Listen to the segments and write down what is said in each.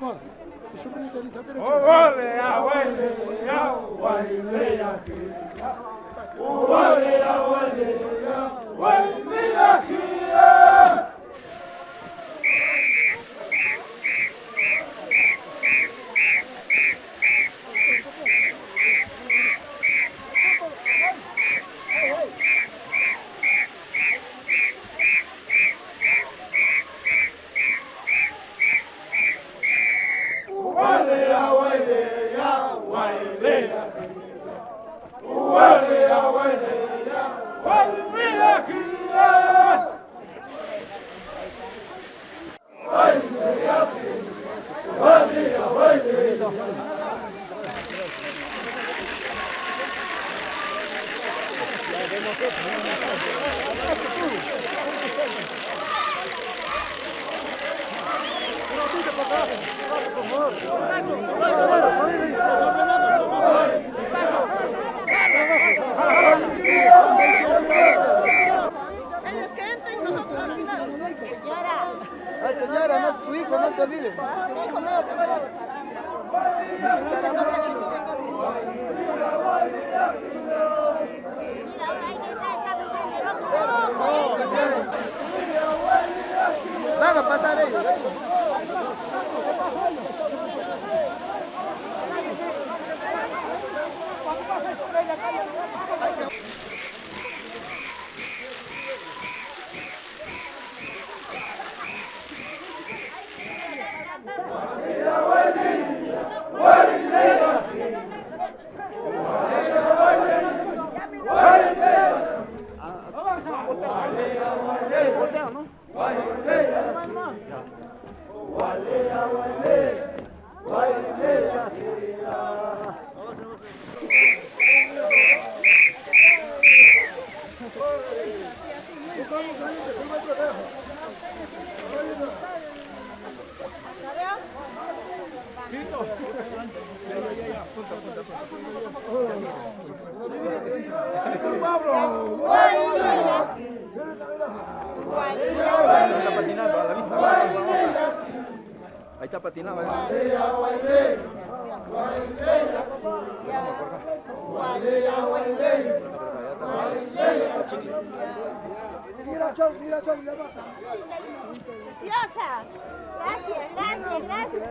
papá. Eso es bonito, pero... Ubale, abuele, abuele, ubale, abuele, abuele, Ellos que entren, nosotros al final. Ay, señora, no, su hijo no se olvide. Mi hijo no, Van a pasar ellos. Está patinando a la vista. Ahí está patinando. preciosa. Gracias, gracias, gracias.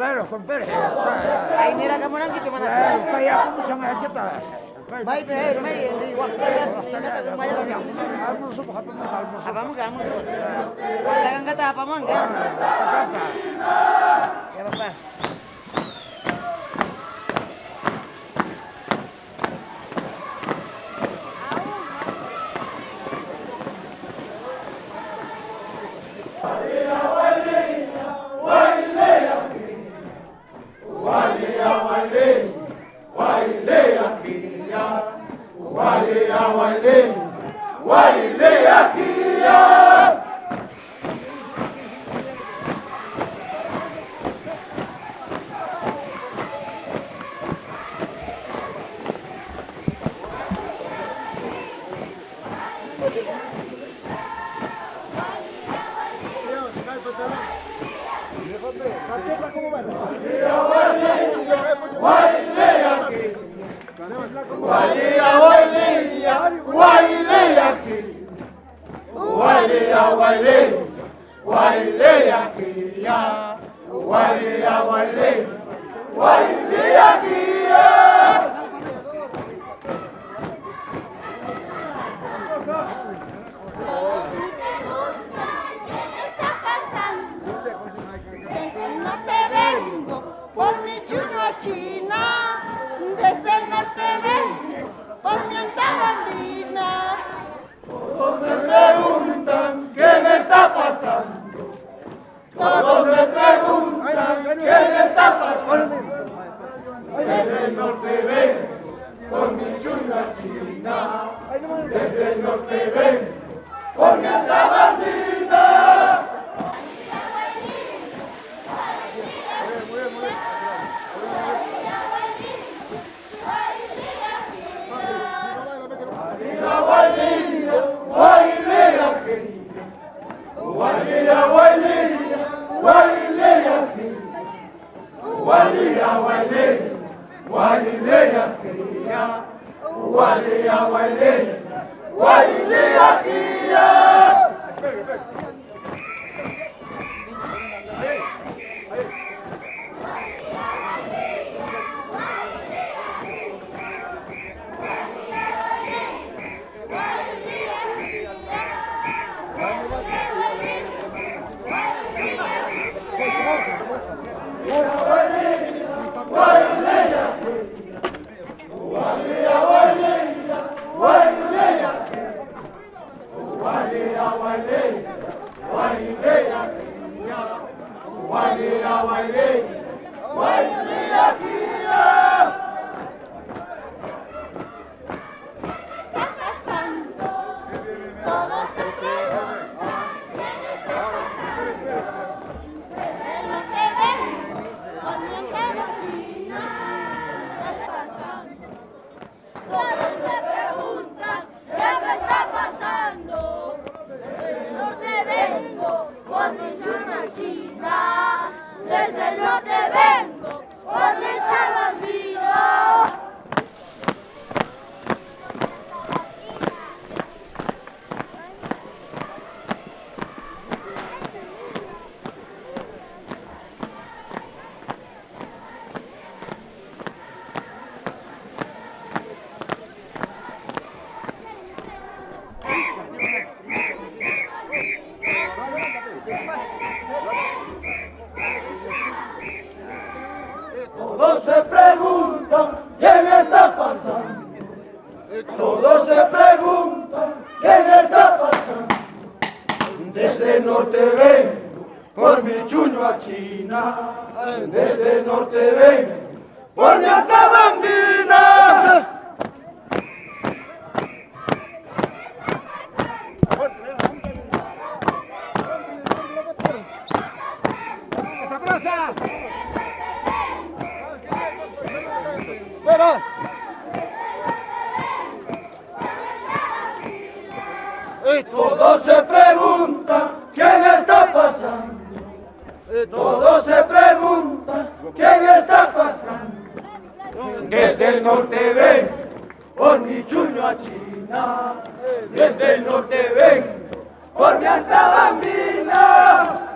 Claro, con Pérez. Ay, mira que menang gitu mana? Claro, kaya ako mo siya nga kita. Baik, baik, baik. Di waktu ya, Almuerzo, apa mo almuerzo? apa mo kamu? Dagang kata apa mo enggak? Pagkata. Ya, Bapak. Walia waile, waile akia. China, desde el norte vengo, por mi antabambina. Todos me preguntan qué me está pasando. Todos me preguntan qué me está pasando. Desde el norte vengo, por mi chula china. Desde el norte vengo, por mi antabambina. Desde el norte vengo, por mi chalambino. Todos se preguntan qué me está pasando. Todos se preguntan qué me está pasando. Desde el norte vengo, por mi chuño a China. Desde el norte vengo, por mi antabambina. Todos se preguntan qué me está pasando. Todos se preguntan qué me está pasando. Desde el norte vengo, por mi chuño a China. Desde el norte vengo, por mi antabambina.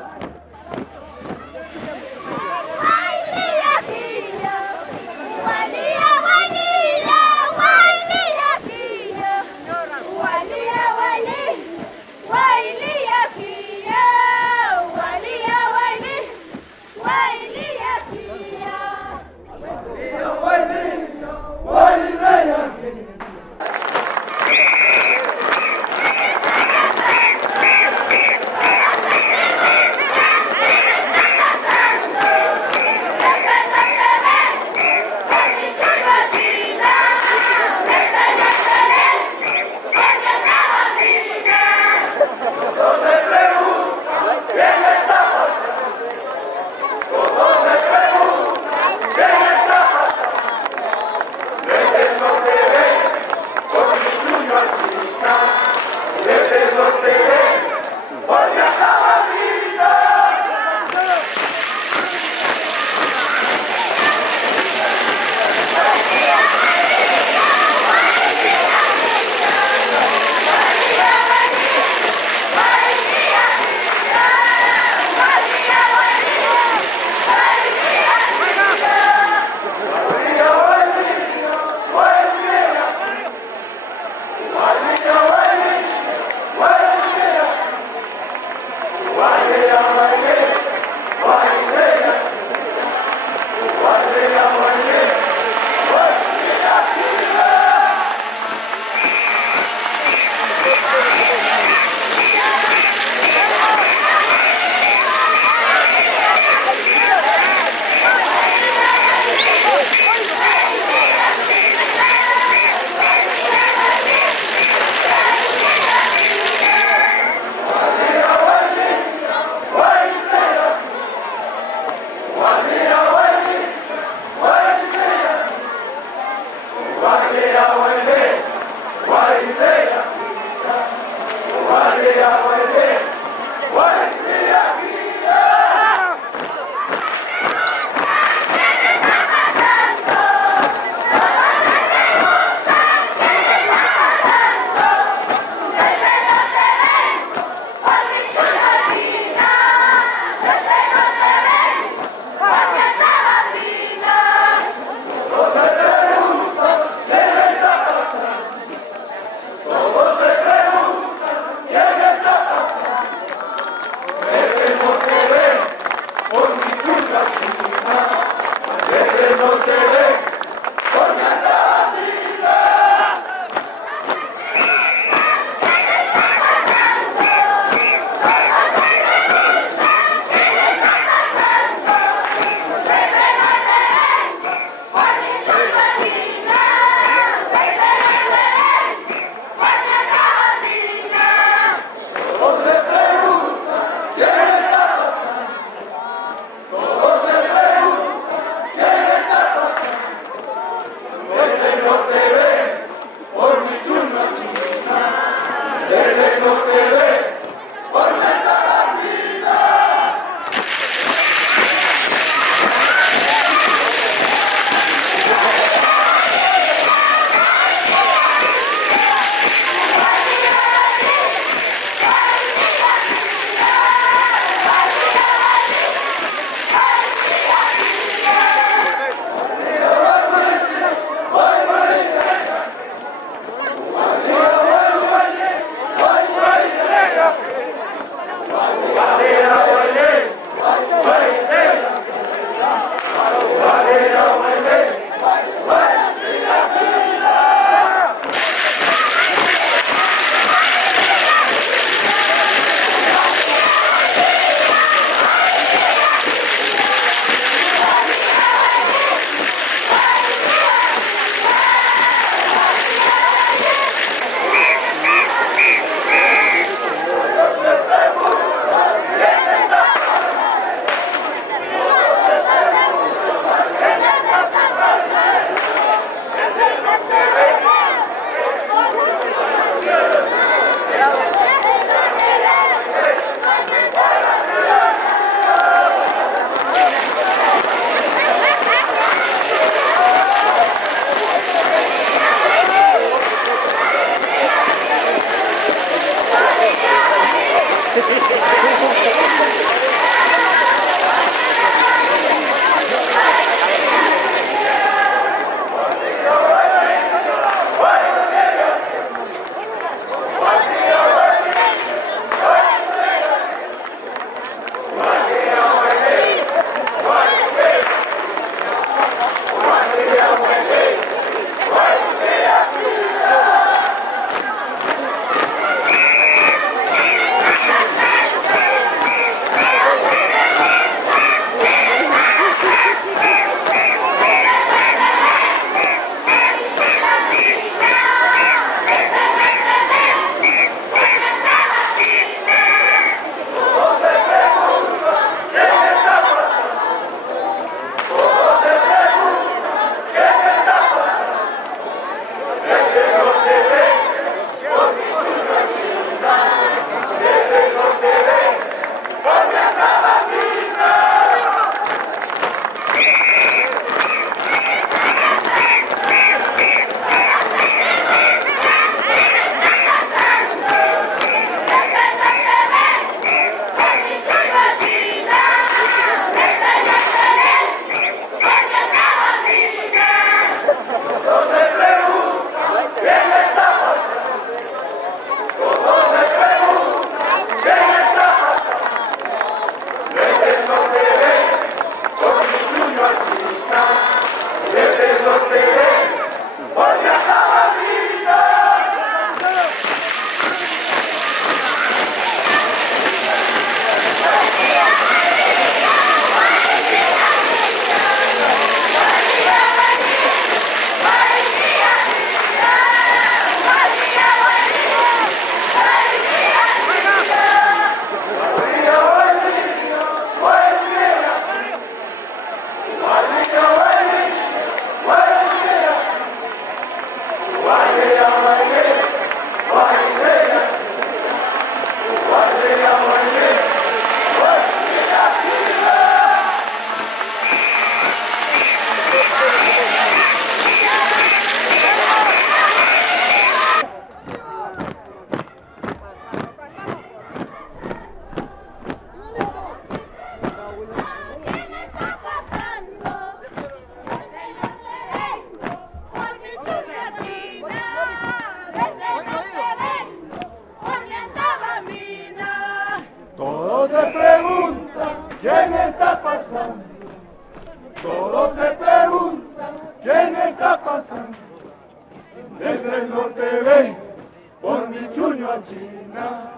a China,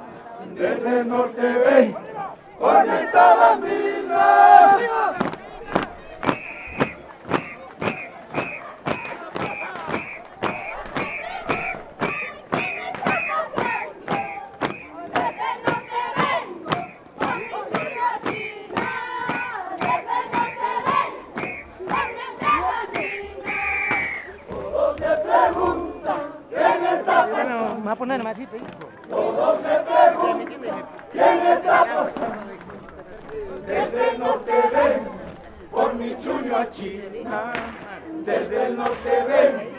desde el norte ven por nuestra bambina. Todos se preguntan quién está pasando. Me va a poner más así, Todos se preguntan quién está pasando. Desde el norte ven por mi chuño a China. Desde el norte ven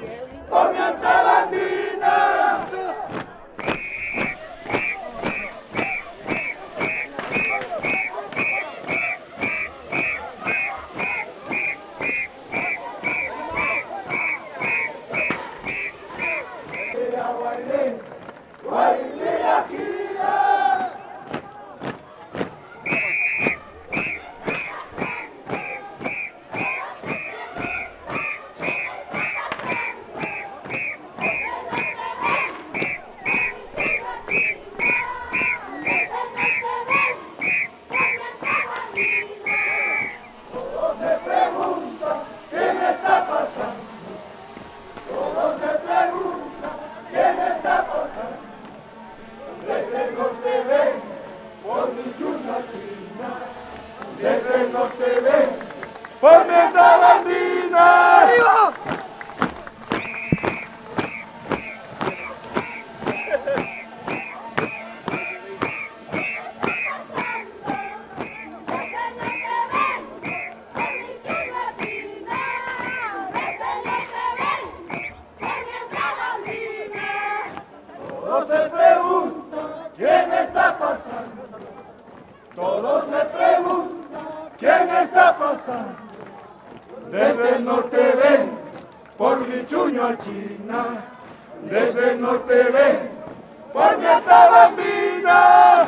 por mi ancha bandina. Todos se preguntan quién está pasando. Todos se preguntan quién está pasando. Desde el norte ven por mi chucha china. Desde el norte ven por mi bambina. ¡Arriba! Todos se preguntan quién está pasando. Todos se preguntan quién está pasando. Desde el norte ven por mi chuño a China. Desde el norte ven por mi bambina.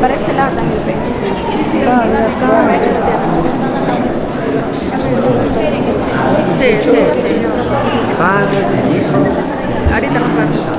para este lado también. Sí, sí, sí. Ahorita nos pasa.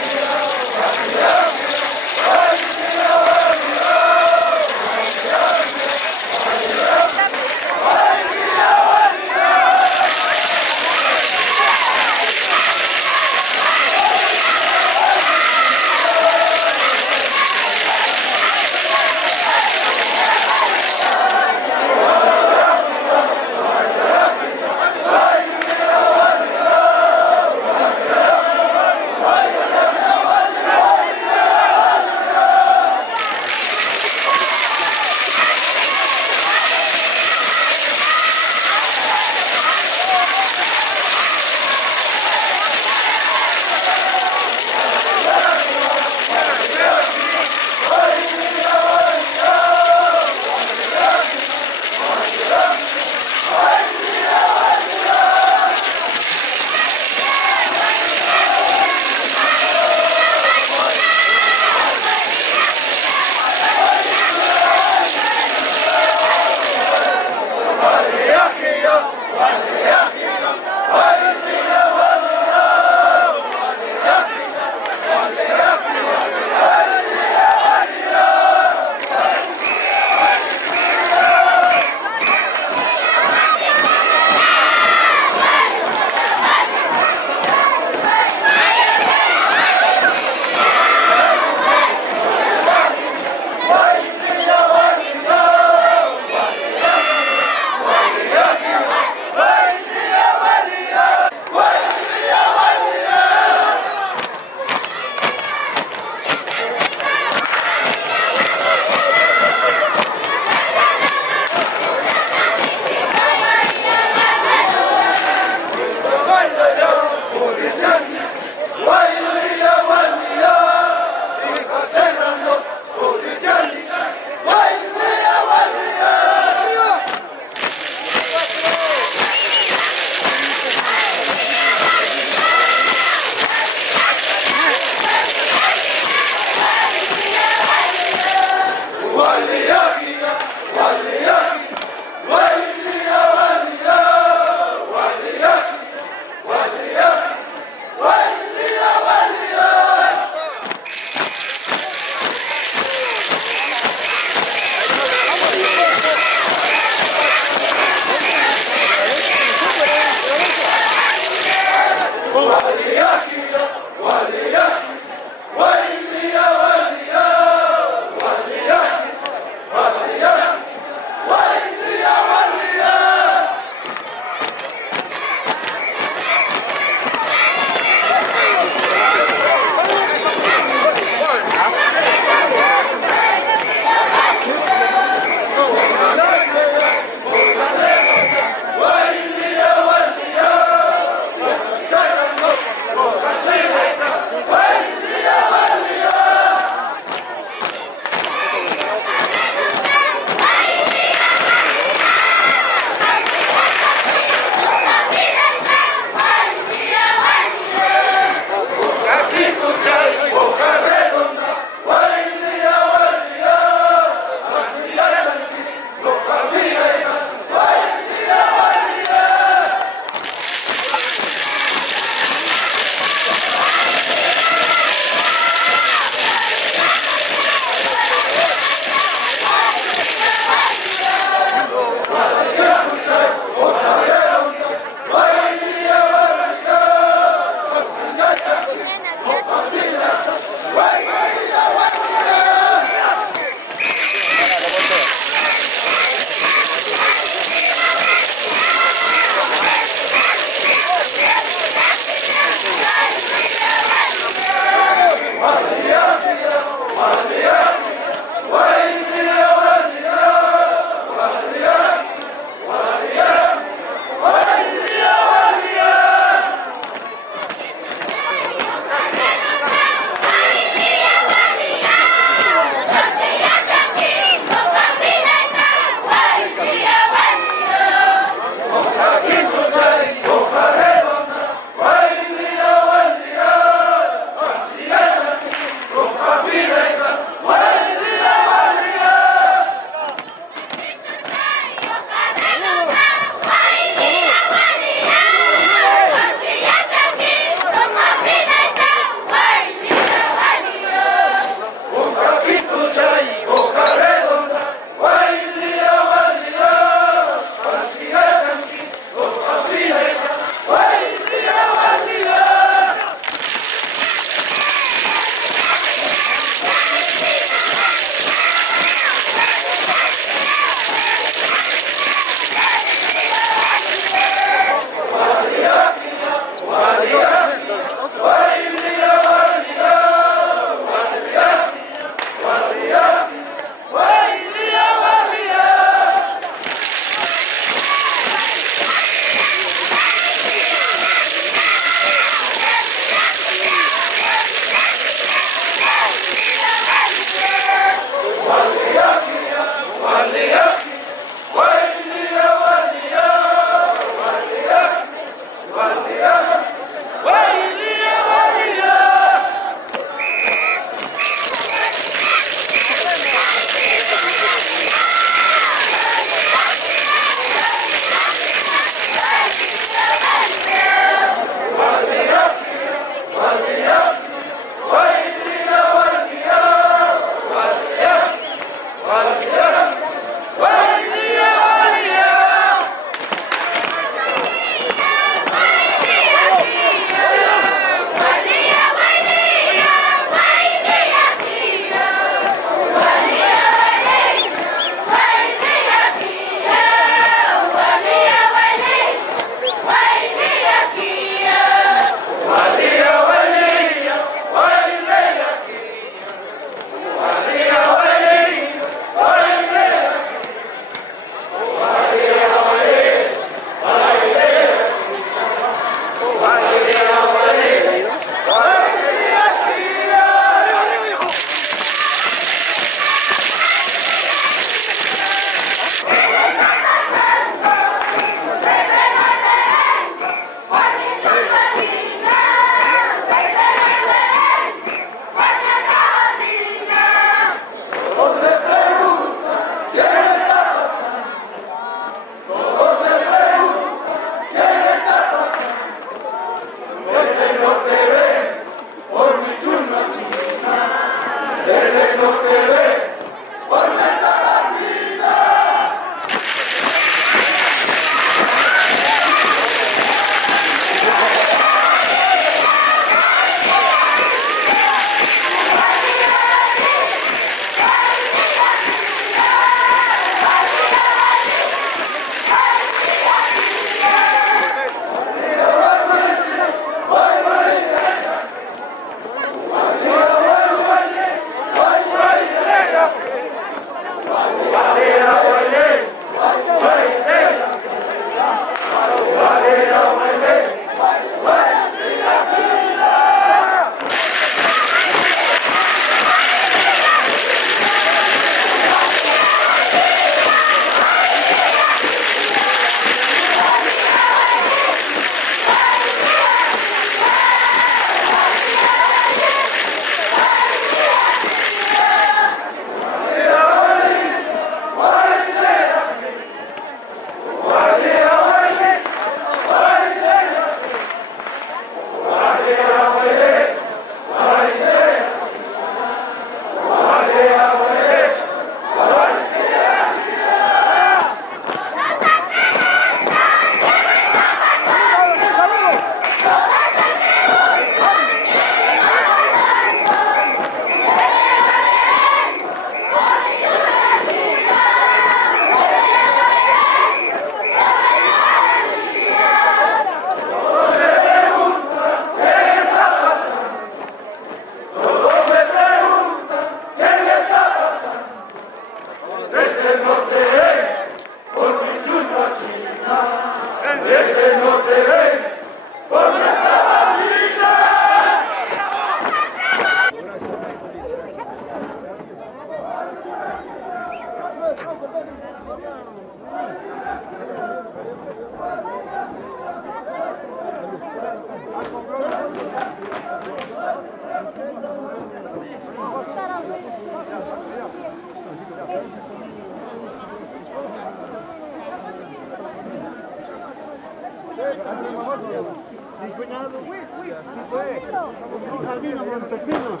Albino Montesinos.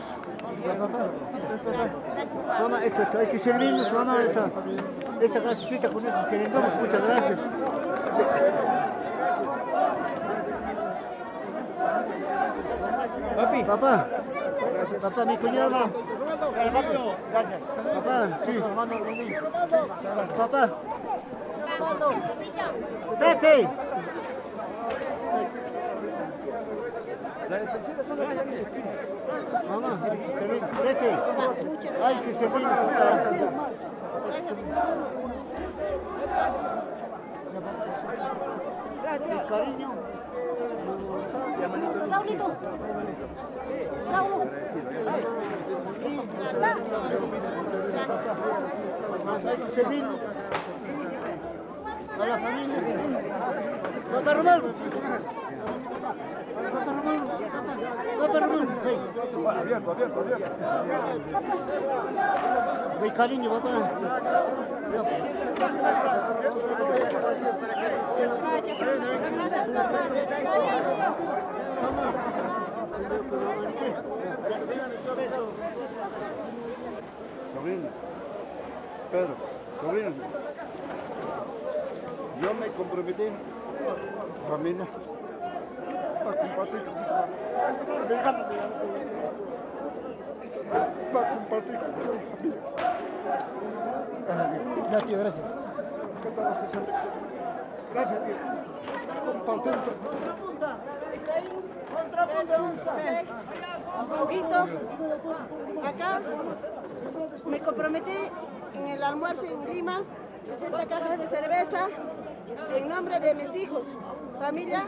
Mamá, esto hay que servirnos, mamá, esta casita con estos querendones, muchas gracias. Papi. Papá, papá, mi cuñado. Gracias. Papá, sí. Papá. Pepe. La defensiva son las que ya vienen. Mamá, vete. Hay que servir. Mi cariño. Raulito. Raúl. Hay que servir a la familia. Papá Román. Papá Román. Abierto. Mi cariño, papá. Sobrino, Pedro, sobrino, yo me comprometí, familia, a compartir con mis hermanos, para compartir con mi familia. Ya, tío, gracias. Gracias, tío. Compartir. Un poquito. Acá me comprometí en el almuerzo en Lima, 60 cajas de cerveza, en nombre de mis hijos, familia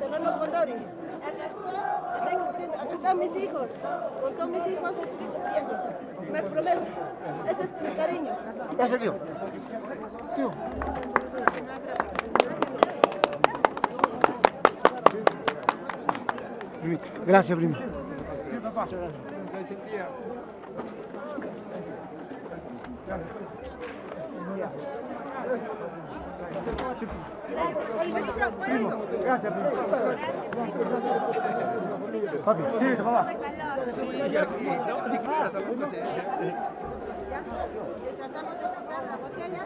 Serrano Condori. Estoy cumpliendo, acá están mis hijos, con todos mis hijos estoy cumpliendo. Me prometo, este es mi cariño. Gracias, tío. Tío. Gracias, primo. Sí, papá. Me sentía. Gracias, papi, sí, mamá. Sí, aquí, no, ni siquiera tampoco se... Tratamos de tocar la botella.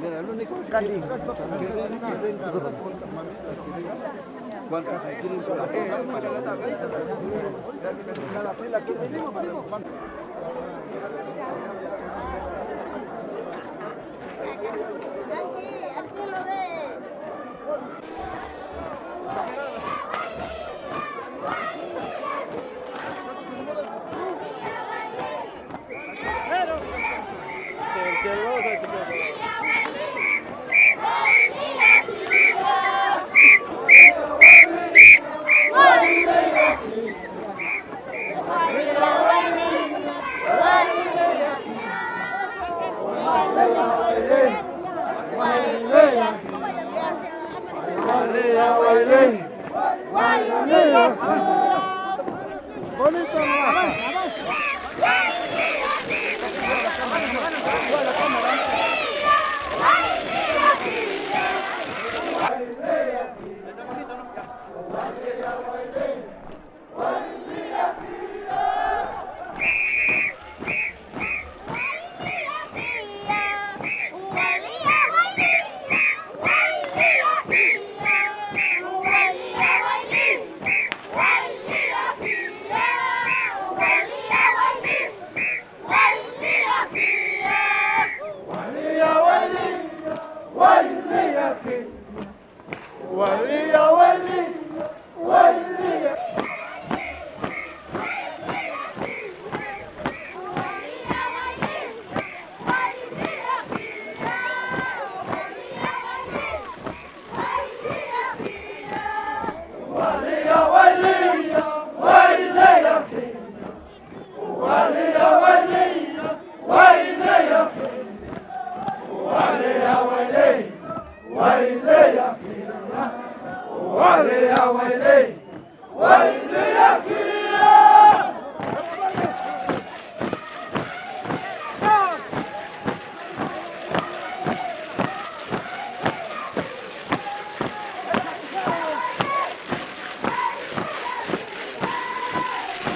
Mira, el único es Cali. que venga, ¿cuántas quieren por la Para la tablita. cada fila que venimos? Aquí lo ves. Bonito,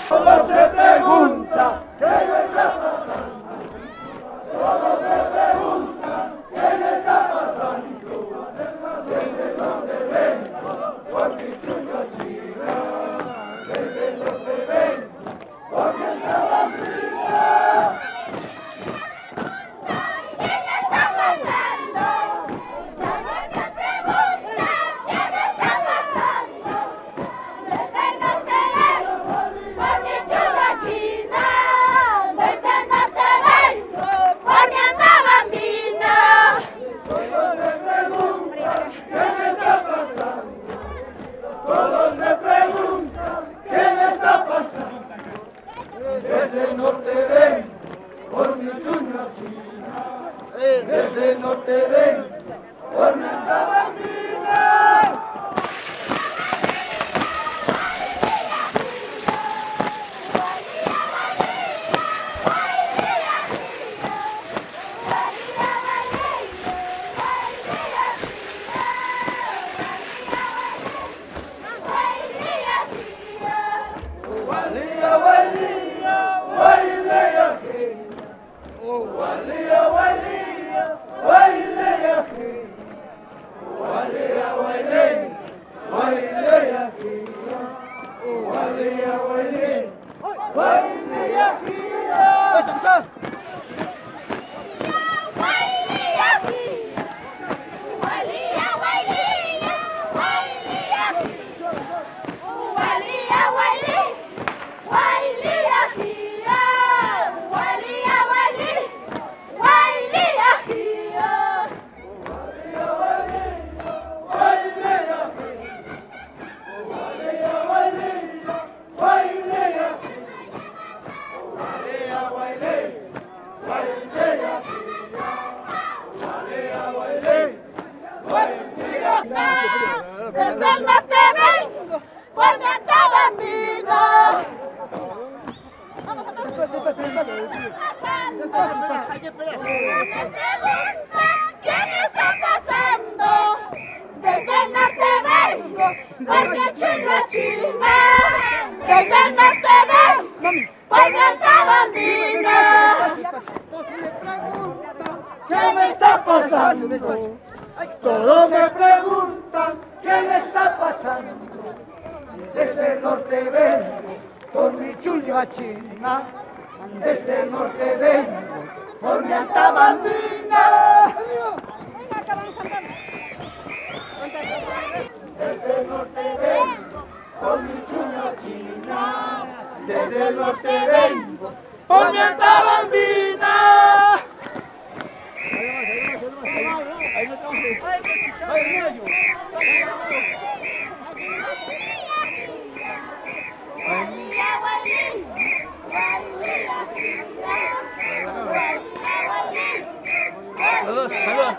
Todo se pregunta, ¿qué me está pasando? Todo se pregunta, ¿qué me está pasando? Desde donde vengo, por mi chuño china. Desde donde vengo, por mi alcabandina. ¿Qué me está pasando? Solo se pregunta, ¿qué me está pasando? Desde el norte vengo, por mi chula china. Desde el norte vengo, por mi anda bambina. Todo se pregunta, ¿qué me está pasando? Todo se pregunta, ¿qué me está pasando? Desde el norte vengo, por mi chuña china. Desde el norte vengo, por mi alcabandina. Walía, walía, walía, walía, walía, walía, walía, walía, walía, walía, walía, Hay que esperar. Se pregunta quién está pasando. Desde el norte vengo, por mi chula china. Desde el norte vengo, por mi alta bambina. ¿Qué me está pasando? Todos me preguntan qué me está pasando. Desde el norte vengo por mi chulva china. Desde el norte vengo por mi alta bambina. Desde el norte vengo por mi chulva china. Desde el norte vengo por mi alta bambina. Saludos, saludos.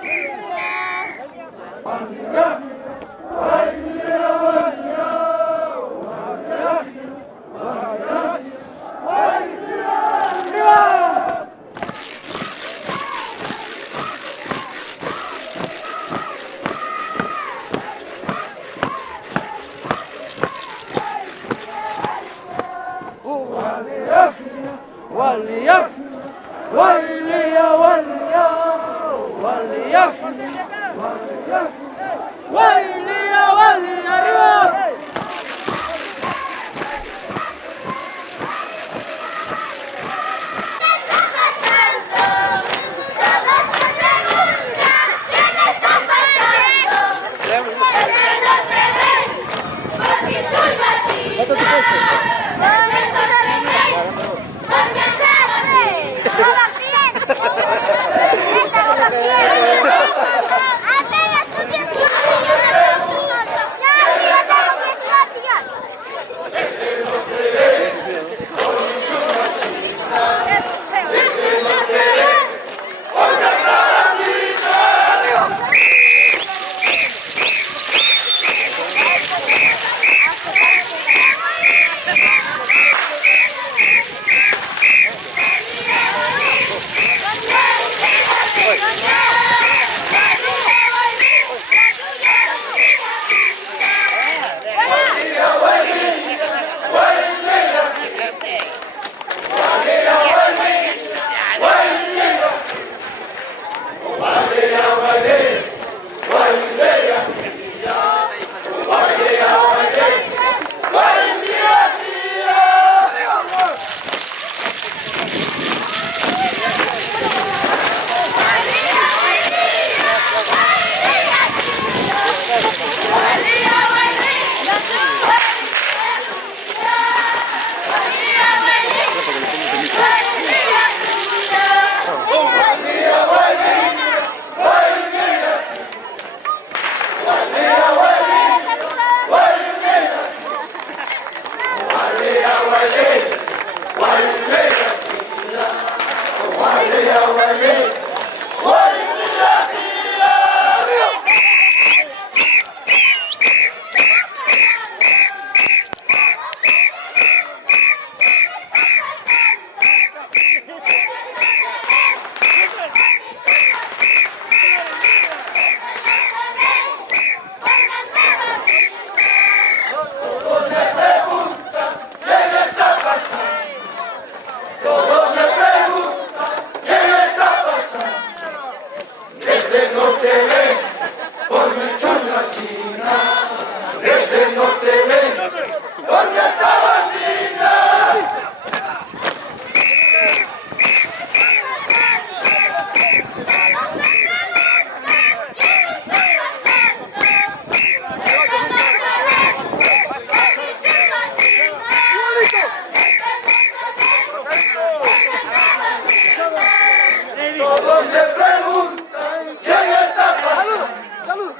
Todos se preguntan quién está pasando.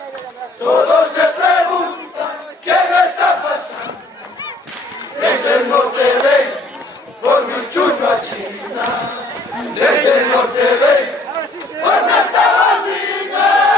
Todos se preguntan quién está pasando. Desde el norte ven por mi chulva china. Desde el norte ven por mi alta bambina.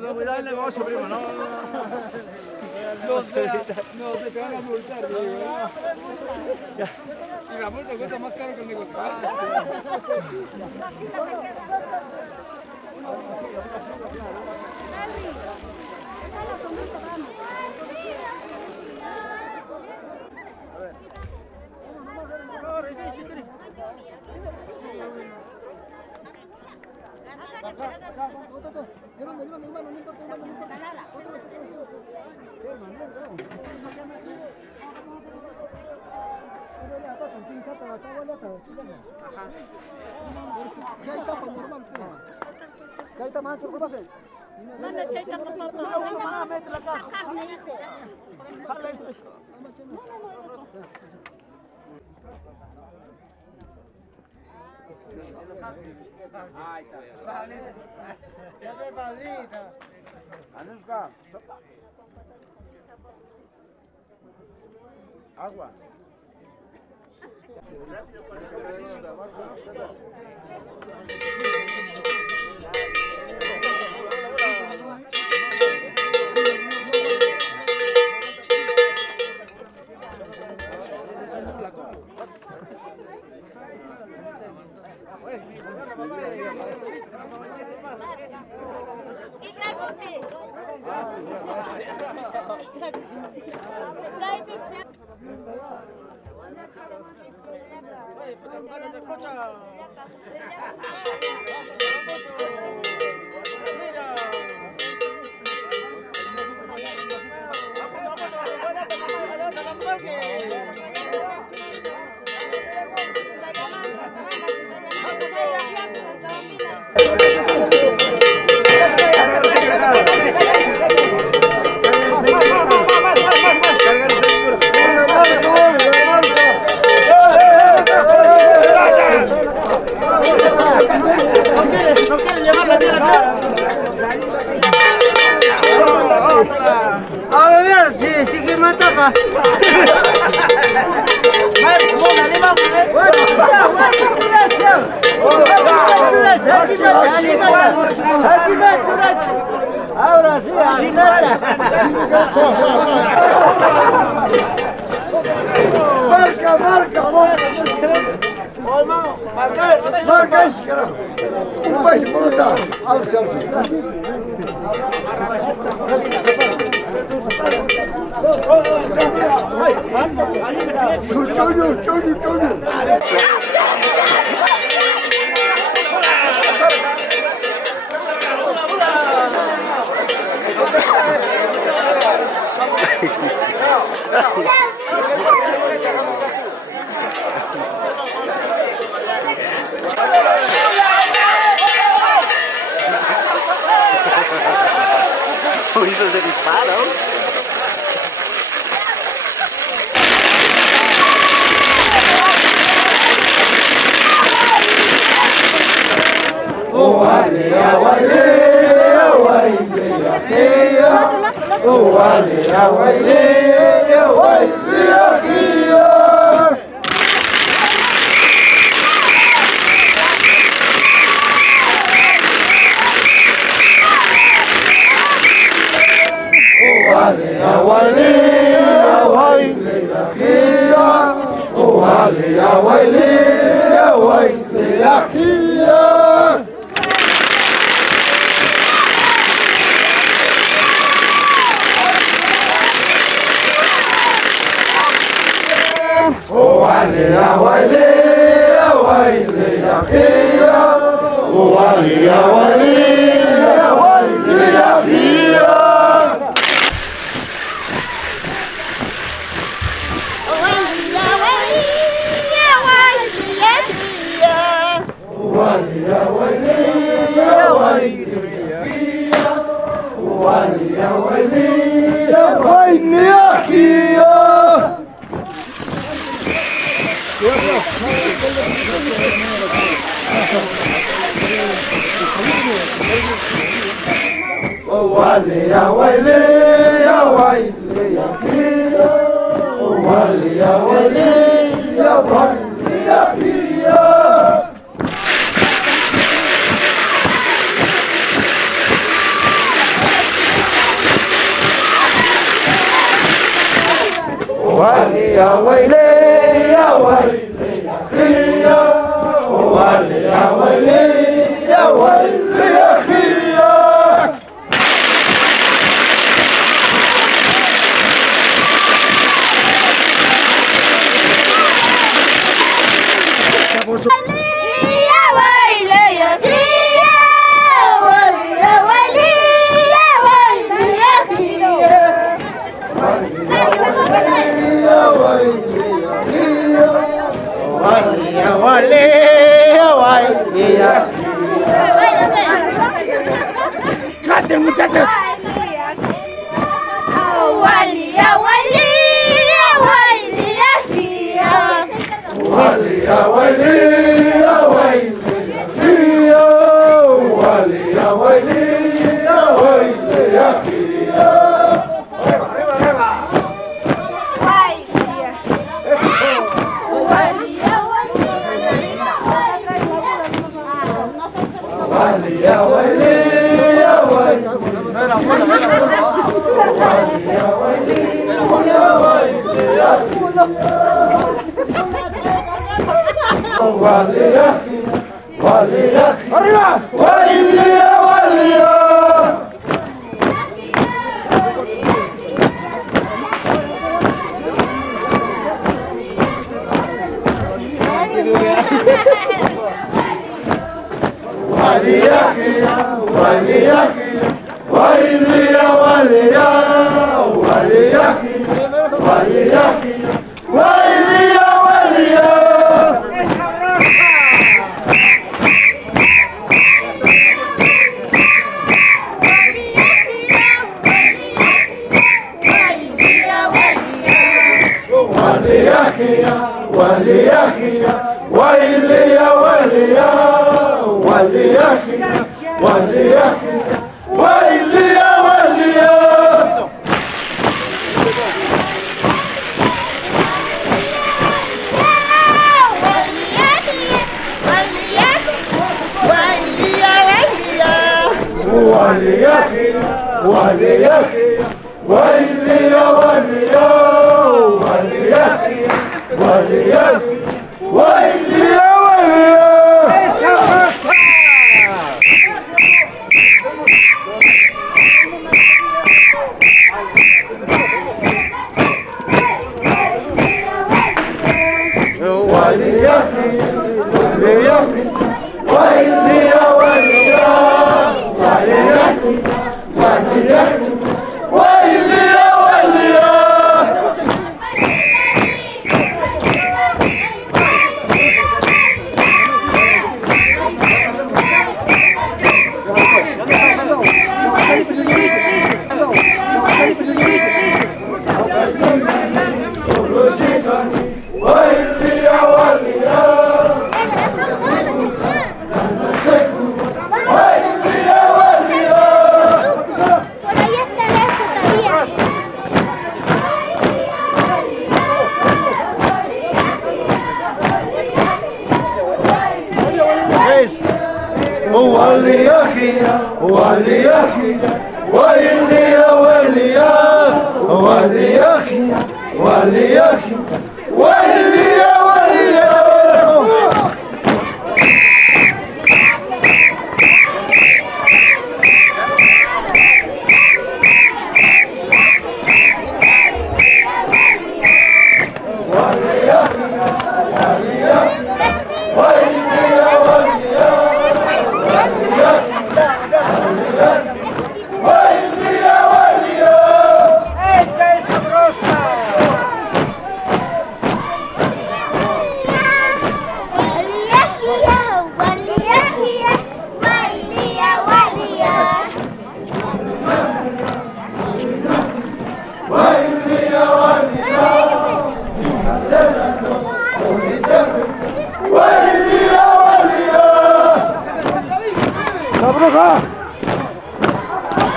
No, cuidado el negocio, primo, no. No, te van a multar. Y la multa cuesta más caro que el negocio. Anushka, agua. A ver, si que me ataca. Ahora sí, Marca esse, cara. Um país por outro. Abre o céu. Túnel. Hizo ese disparo. وليا وليا وليا فيا وليا وليا وليا فيا وليا وليا وليا فيا ¡Canten, muchachos! وليا وليا وليا فيا وليا وليا وليا فيا وليا وليا وليا فيا وليا وليا arriba وليا وليا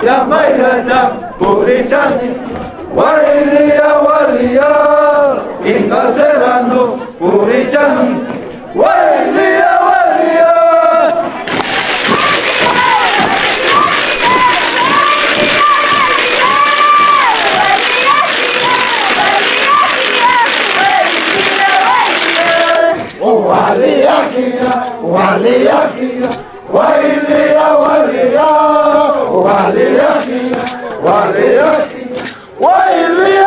يا ميدان بوريتاني وليا وليا encarcelando Purichan, Huelía, Huelía. Huelía, Huelía, Huelía, Huelía, Huelía, Huelía, Huelía, Huelía.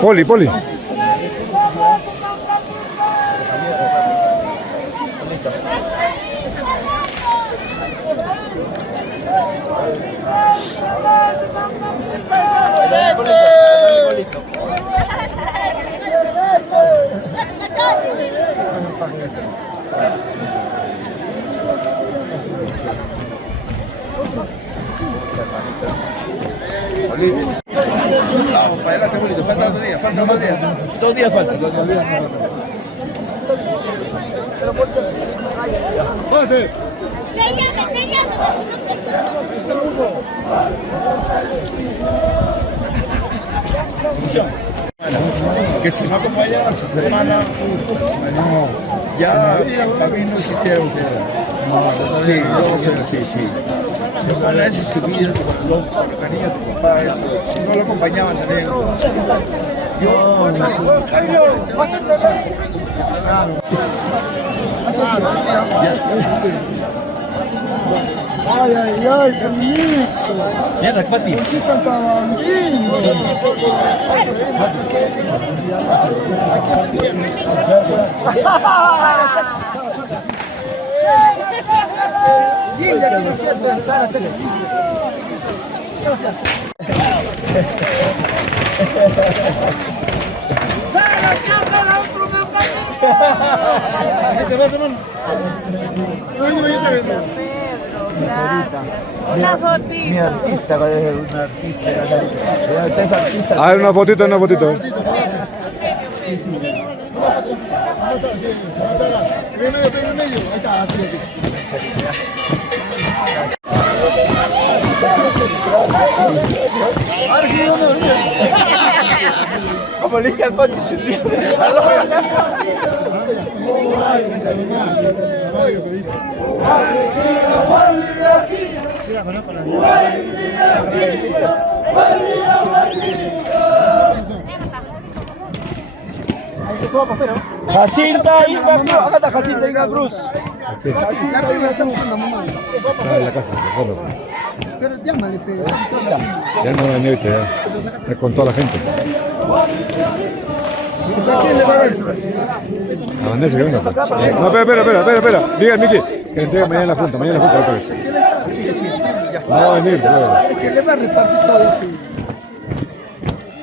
Poli, Poli. Para adelante, Julito, faltan 2 días, faltan 2 días. 2 días faltan, 2 días. ¡Pase! Que si no acompaña a su hermana, ya a mí no existiera ustedes. Sí, sí. Ojalá ese su vida, los cariños de tu papá, si no lo acompañaban también. Ay, ay, ay, qué bonito. Mierda, Pati. Chica tan lindo. Linda que no sea pensar, chale. ¡Sara, chapa, la otro mamá! ¿Te vas, hermano? No, yo te vendo. Una fotito. Mi artista, un artista. Es artista. A ver, una fotito, una fotito. Medio. Ahí está, así. Ahora sí, ¿dónde? Como le dije al Pati, su tío. Ay, Jacinta Inga Cruz, acá está Jacinta Inga Cruz. Está en la casa, solo. Pero llámale, pero. Ya no dañó ahorita, ya. Ya con toda la gente. ¿A quién le va a dar? A Vanessa que venga. No, espera. Diga, Miki, que le entrega mañana en la junta, otra vez. ¿Quién está? Sí, ya. No va a venir, pero... Es que le va a repartir todo.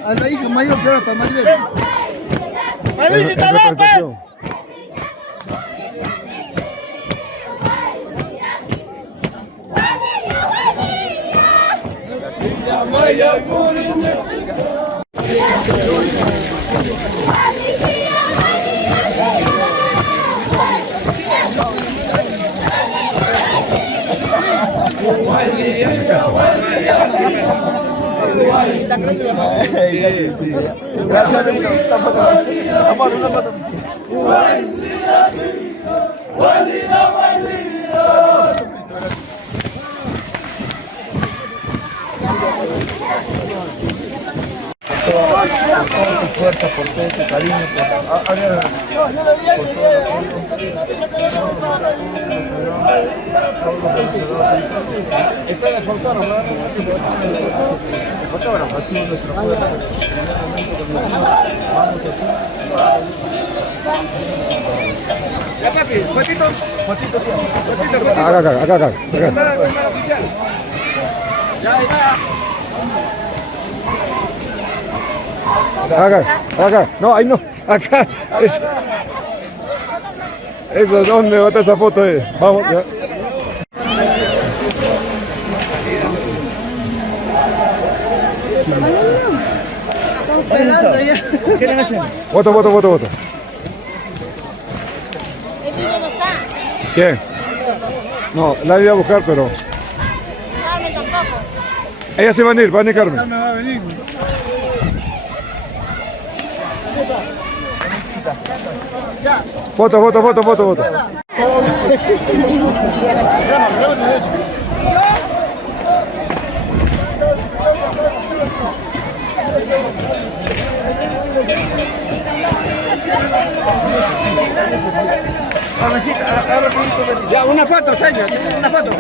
A la hija mayor se va para Madrid. ¡Felicítalo, pues! Gracias, Lucho. Amor, una foto. Por tu fuerza, por todo tu cariño, está de faltar, ya, papi, fotito. Acá. Acá. No, ahí no. Acá. Eso, ¿dónde va a estar esa foto? Vamos, ya. ¿Qué le hacen? Foto. Emilio no está. ¿Quién? No, la iba a buscar, pero... Carmen tampoco. Ella sí va a venir Carmen. Carmen va a venir. Foto. Ya, una foto, señor, una foto.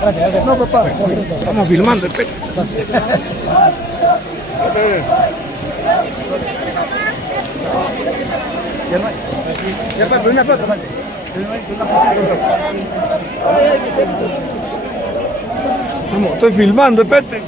Gracias. No, papá. Estamos filmando, espera. Ya, papi, una foto, papi. Estoy filmando, espérate.